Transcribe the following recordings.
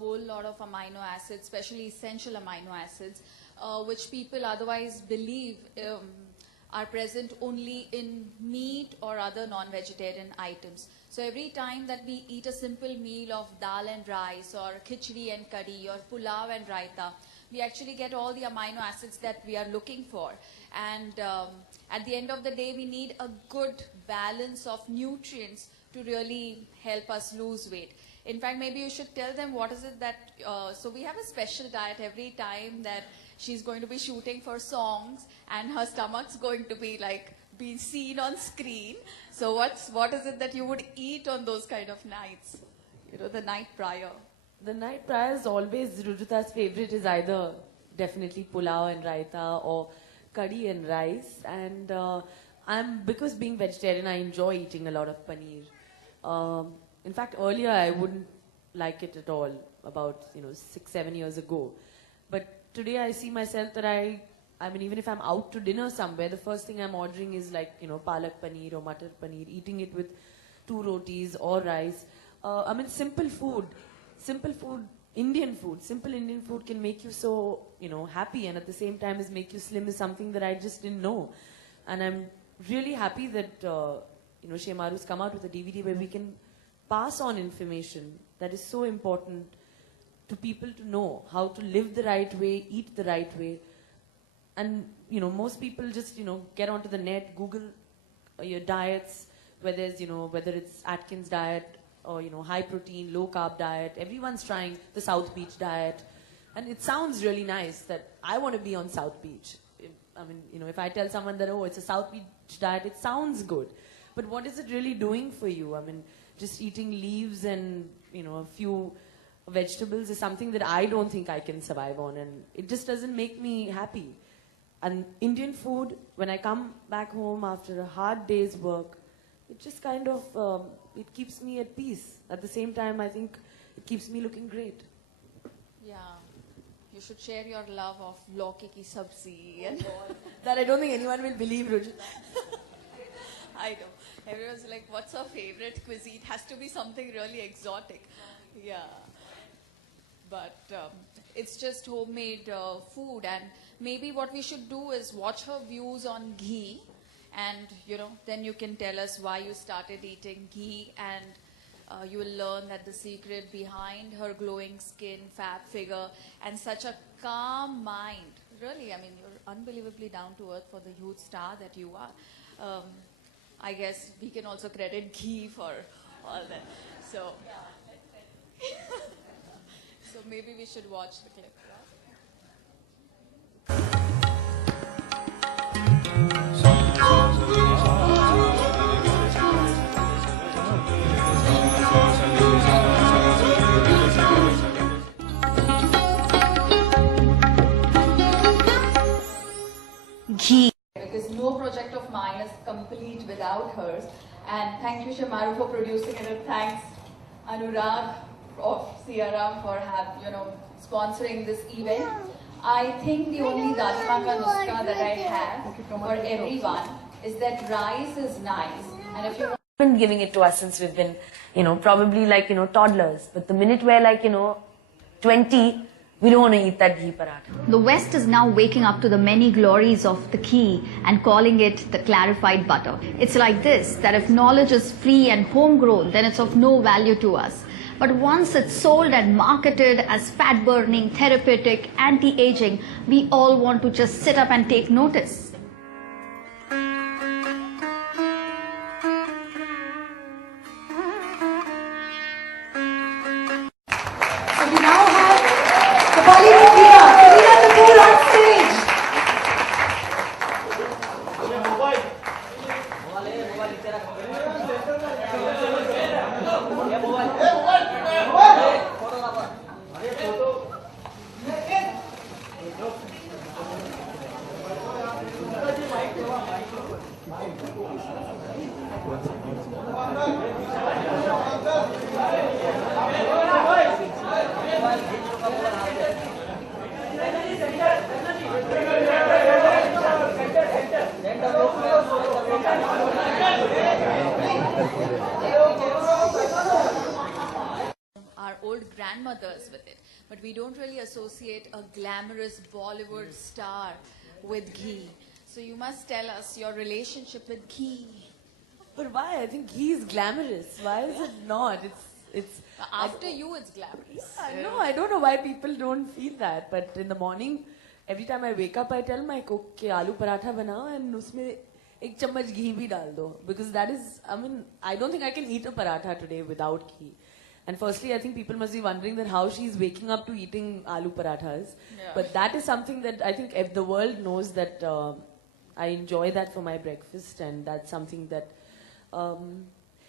whole lot of amino acids, especially essential amino acids, which people otherwise believe are present only in meat or other non-vegetarian items. So every time that we eat a simple meal of dal and rice or khichdi and curry or pulao and raita, we actually get all the amino acids that we are looking for. And at the end of the day, we need a good balance of nutrients to really help us lose weight. In fact, maybe you should tell them what is it that, so we have a special diet every time that she's going to be shooting for songs and her stomach's going to be like, be seen on screen. So what is it that you would eat on those kind of nights, you know, the night prior? The night prior is always, Rujita's favorite is either definitely pulao and raita or curry and rice. And because being vegetarian, I enjoy eating a lot of paneer. In fact, earlier I wouldn't like it at all, about 6-7 years ago. But today I see myself that I mean, even if I'm out to dinner somewhere, the first thing I'm ordering is like, palak paneer or matar paneer, eating it with 2 rotis or rice. I mean, simple food, Indian food, simple Indian food can make you so, happy, and at the same time is make you slim is something that I just didn't know. And I'm really happy that, Shemaru's come out with a DVD where we can pass on information that is so important to people to know how to live the right way, eat the right way. And, most people just, get onto the net, Google your diets, whether it's Atkins diet or, high protein, low carb diet. Everyone's trying the South Beach diet. And it sounds really nice that I want to be on South Beach. If I tell someone that, oh, it's a South Beach diet, it sounds good. But what is it really doing for you? Just eating leaves and, a few vegetables is something that I don't think I can survive on, and it just doesn't make me happy. And Indian food, when I come back home after a hard day's work, it just kind of, it keeps me at peace. At the same time, I think it keeps me looking great. Yeah. You should share your love of lauki ki sabzi. And that I don't think anyone will believe, Rujita. I know. Everyone's like, what's her favorite cuisine? It has to be something really exotic. Yeah. But it's just homemade food. And maybe what we should do is watch her views on ghee. And, then you can tell us why you started eating ghee. And you will learn that the secret behind her glowing skin, fab figure, and such a calm mind. Really, you're unbelievably down to earth for the huge star that you are. I guess we can also credit ghee for all that. So, so maybe we should watch the clip. Ghee. Because no project of mine is complete without hers. And thank you, Shemaru, for producing it. And thanks, Anurag of CRM for sponsoring this event. I think the only Dajma ka nuska that I have for everyone is that rice is nice. And if you been giving it to us since we've been, probably like, toddlers. But the minute we're like, 20, we don't want to eat that ghee paratha. The West is now waking up to the many glories of the ghee and calling it the clarified butter. It's like this, that if knowledge is free and homegrown, then it's of no value to us. But once it's sold and marketed as fat-burning, therapeutic, anti-aging, we all want to just sit up and take notice. grandmothers with it. But we don't really associate a glamorous Bollywood star with ghee. So you must tell us your relationship with ghee. But why? I think ghee is glamorous. Why is it not? It's. After you, it's glamorous. No, I don't know why people don't feel that. But in the morning, every time I wake up, I tell my cook कि आलू पराठा बनाओ and उसमें एक चम्मच घी भी डाल दो, because that is, I mean, I don't think I can eat a paratha today without ghee. And firstly, I think people must be wondering that how she's waking up to eating aloo parathas. Yeah. But that is something that I think if the world knows that I enjoy that for my breakfast, and that's something that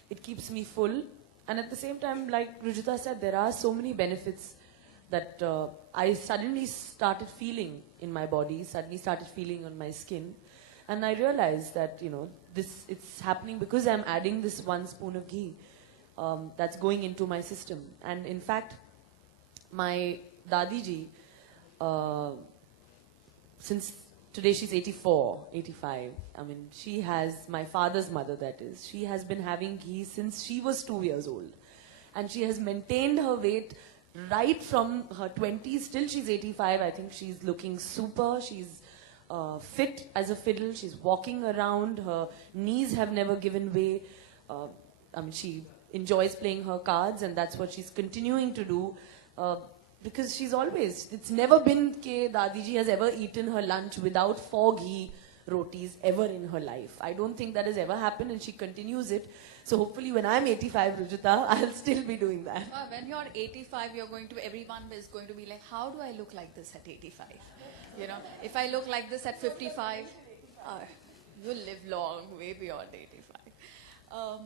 it keeps me full. And at the same time, like Rujita said, there are so many benefits that I suddenly started feeling in my body, suddenly started feeling on my skin. And I realized that, you know, it's happening because I'm adding this 1 spoon of ghee that's going into my system. And in fact, my Dadi ji, since today she's 84, 85, I mean, she has, my father's mother that is, she has been having ghee since she was 2 years old. And she has maintained her weight right from her 20s till she's 85. I think she's looking super. She's fit as a fiddle. She's walking around. Her knees have never given way. I mean, she enjoys playing her cards, and that's what she's continuing to do. Because she's always, it's never been that Dadi ji has ever eaten her lunch without 4 ghee rotis ever in her life. I don't think that has ever happened, and she continues it. So hopefully when I'm 85, Rujita, I'll still be doing that. When you're 85, everyone is going to be like, how do I look like this at 85? You know, if I look like this at 55, you'll live long, way beyond 85.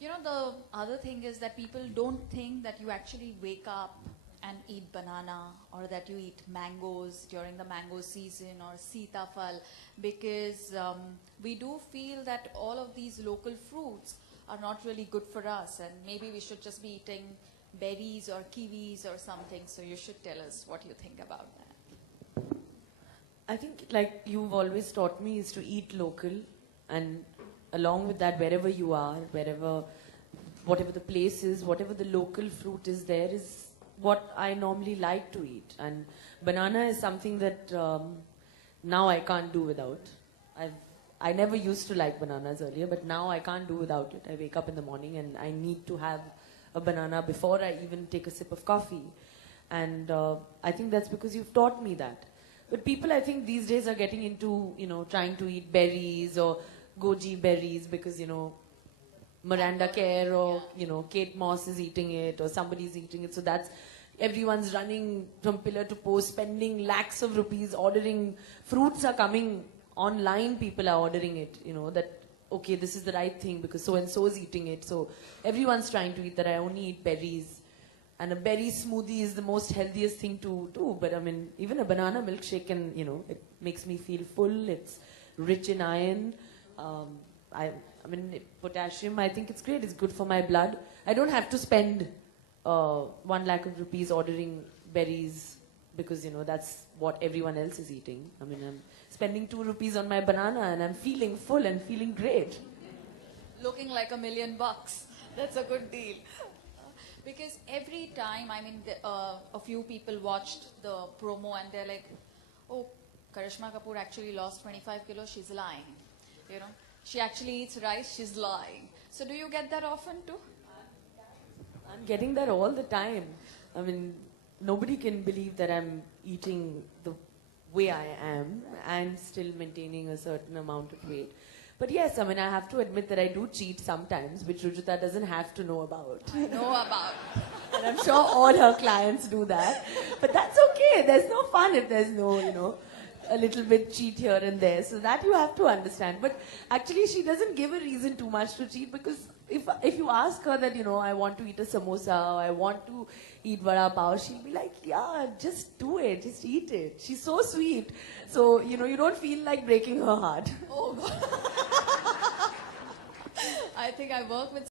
You know, the other thing is that people don't think that you actually wake up and eat banana, or that you eat mangoes during the mango season, or sitafal, because we do feel that all of these local fruits are not really good for us, and maybe we should just be eating berries or kiwis or something. So you should tell us what you think about that. I think, like you've always taught me, is to eat local, and along with that, wherever you are, whatever the place is, whatever the local fruit is, there is what I normally like to eat. And banana is something that now I can't do without. I never used to like bananas earlier, but now I can't do without it. I wake up in the morning and I need to have a banana before I even take a sip of coffee. And I think that's because you've taught me that. But people, I think, these days are getting into, you know, trying to eat berries or goji berries because, you know, Miranda Kerr or, you know, Kate Moss is eating it, or somebody's eating it. So that's, everyone's running from pillar to post, spending lakhs of rupees, ordering. Fruits are coming online, people are ordering it, you know, that, okay, this is the right thing because so-and-so is eating it. So everyone's trying to eat that. I only eat berries. And a berry smoothie is the most healthiest thing to do. But I mean, even a banana milkshake can, you know, it makes me feel full. It's rich in iron. I mean, potassium, I think it's great. It's good for my blood. I don't have to spend 1 lakh of rupees ordering berries because, you know, that's what everyone else is eating. I mean, I'm spending 2 rupees on my banana and I'm feeling full and feeling great. Looking like $1 million. That's a good deal. Because every time, I mean, a few people watched the promo and they're like, oh, Karishma Kapoor actually lost 25 kilos, she's lying. You know, she actually eats rice, she's lying. So do you get that often too? I'm getting that all the time. I mean, nobody can believe that I'm eating the way I am and still maintaining a certain amount of weight. But yes, I mean, I have to admit that I do cheat sometimes, which Rujita doesn't have to know about. I know about. And I'm sure all her clients do that. But that's okay. There's no fun if there's no, you know, a little bit cheat here and there. So that you have to understand. But actually, she doesn't give a reason too much to cheat, because if you ask her that, you know, I want to eat a samosa, or I want to eat vada pav, she'll be like, yeah, just do it. Just eat it. She's so sweet. So, you know, you don't feel like breaking her heart. Oh, God. I think I work with